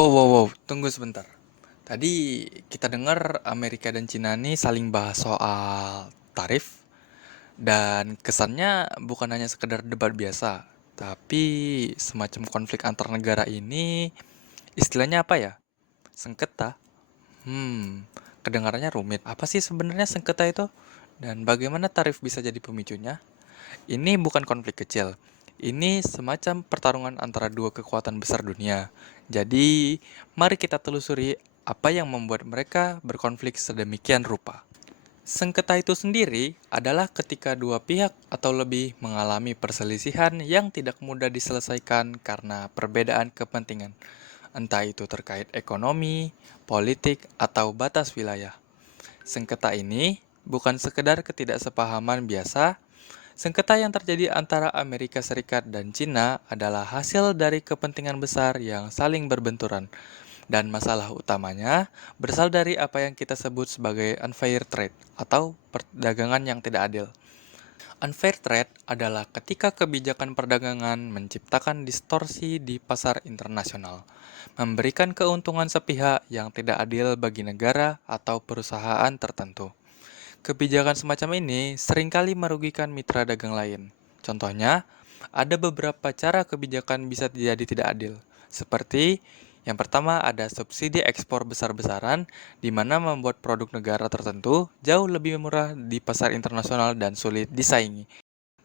Wow, tunggu sebentar. Tadi kita dengar Amerika dan Cina ini saling bahas soal tarif, dan kesannya bukan hanya sekedar debat biasa, tapi semacam konflik antar negara ini istilahnya apa ya? Sengketa. Kedengarannya rumit. Apa sih sebenarnya sengketa itu? Dan bagaimana tarif bisa jadi pemicunya? Ini bukan konflik kecil. Ini semacam pertarungan antara dua kekuatan besar dunia. Jadi, mari kita telusuri apa yang membuat mereka berkonflik sedemikian rupa. Sengketa itu sendiri adalah ketika dua pihak atau lebih mengalami perselisihan yang tidak mudah diselesaikan karena perbedaan kepentingan, entah itu terkait ekonomi, politik, atau batas wilayah. Sengketa ini bukan sekedar ketidaksepahaman biasa. Sengketa yang terjadi antara Amerika Serikat dan Cina adalah hasil dari kepentingan besar yang saling berbenturan, dan masalah utamanya berasal dari apa yang kita sebut sebagai unfair trade atau perdagangan yang tidak adil. Unfair trade adalah ketika kebijakan perdagangan menciptakan distorsi di pasar internasional, memberikan keuntungan sepihak yang tidak adil bagi negara atau perusahaan tertentu. Kebijakan semacam ini seringkali merugikan mitra dagang lain. Contohnya, ada beberapa cara kebijakan bisa jadi tidak adil. Seperti, yang pertama ada subsidi ekspor besar-besaran, di mana membuat produk negara tertentu jauh lebih murah di pasar internasional dan sulit disaingi.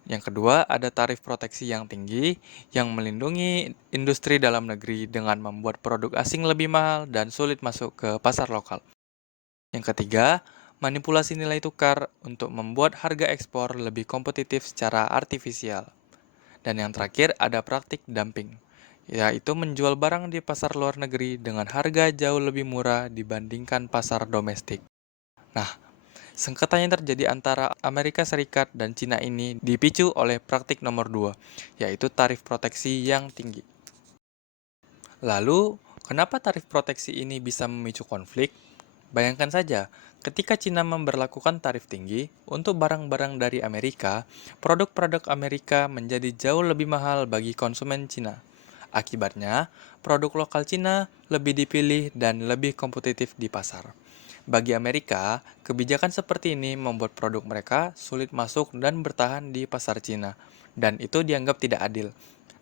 Yang kedua, ada tarif proteksi yang tinggi, yang melindungi industri dalam negeri dengan membuat produk asing lebih mahal dan sulit masuk ke pasar lokal. Yang ketiga, manipulasi nilai tukar untuk membuat harga ekspor lebih kompetitif secara artifisial. Dan yang terakhir ada praktik dumping, yaitu menjual barang di pasar luar negeri dengan harga jauh lebih murah dibandingkan pasar domestik. Nah, sengketa yang terjadi antara Amerika Serikat dan Cina ini dipicu oleh praktik nomor 2, yaitu tarif proteksi yang tinggi. Lalu, kenapa tarif proteksi ini bisa memicu konflik? Bayangkan saja, ketika Cina memberlakukan tarif tinggi untuk barang-barang dari Amerika, produk-produk Amerika menjadi jauh lebih mahal bagi konsumen Cina. Akibatnya, produk lokal Cina lebih dipilih dan lebih kompetitif di pasar. Bagi Amerika, kebijakan seperti ini membuat produk mereka sulit masuk dan bertahan di pasar Cina, dan itu dianggap tidak adil.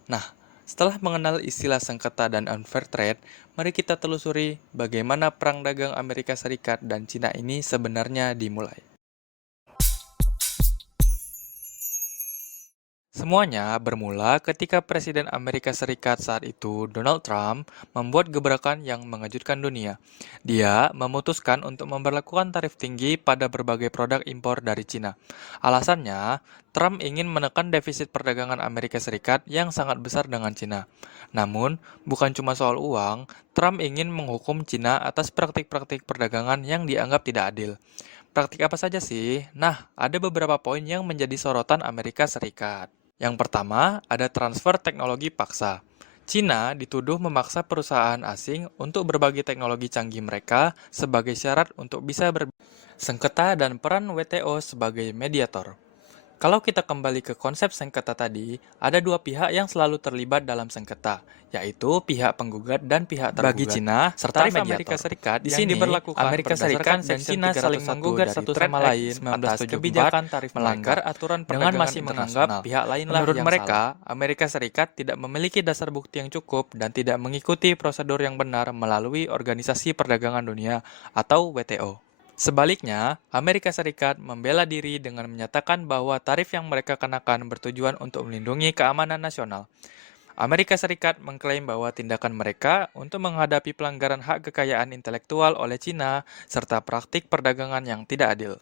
Nah, setelah mengenal istilah sengketa dan unfair trade, mari kita telusuri bagaimana perang dagang Amerika Serikat dan Cina ini sebenarnya dimulai. Semuanya bermula ketika Presiden Amerika Serikat saat itu, Donald Trump, membuat gebrakan yang mengejutkan dunia. Dia memutuskan untuk memberlakukan tarif tinggi pada berbagai produk impor dari Cina. Alasannya, Trump ingin menekan defisit perdagangan Amerika Serikat yang sangat besar dengan Cina. Namun, bukan cuma soal uang, Trump ingin menghukum Cina atas praktik-praktik perdagangan yang dianggap tidak adil. Praktik apa saja sih? Nah, ada beberapa poin yang menjadi sorotan Amerika Serikat. Yang pertama, ada transfer teknologi paksa. Cina dituduh memaksa perusahaan asing untuk berbagi teknologi canggih mereka sebagai syarat untuk bisa sengketa dan peran WTO sebagai mediator. Kalau kita kembali ke konsep sengketa tadi, ada dua pihak yang selalu terlibat dalam sengketa, yaitu pihak penggugat dan pihak tergugat. Bagi Cina, serta tarif Amerika Serikat di sini diberlakukan Amerika Serikat dan Cina saling menggugat satu sama lain atas kebijakan tarif melanggar aturan perdagangan dengan masih menganggap pihak lainlah menurut yang mereka, salah. Amerika Serikat tidak memiliki dasar bukti yang cukup dan tidak mengikuti prosedur yang benar melalui Organisasi Perdagangan Dunia atau WTO. Sebaliknya, Amerika Serikat membela diri dengan menyatakan bahwa tarif yang mereka kenakan bertujuan untuk melindungi keamanan nasional. Amerika Serikat mengklaim bahwa tindakan mereka untuk menghadapi pelanggaran hak kekayaan intelektual oleh Cina serta praktik perdagangan yang tidak adil.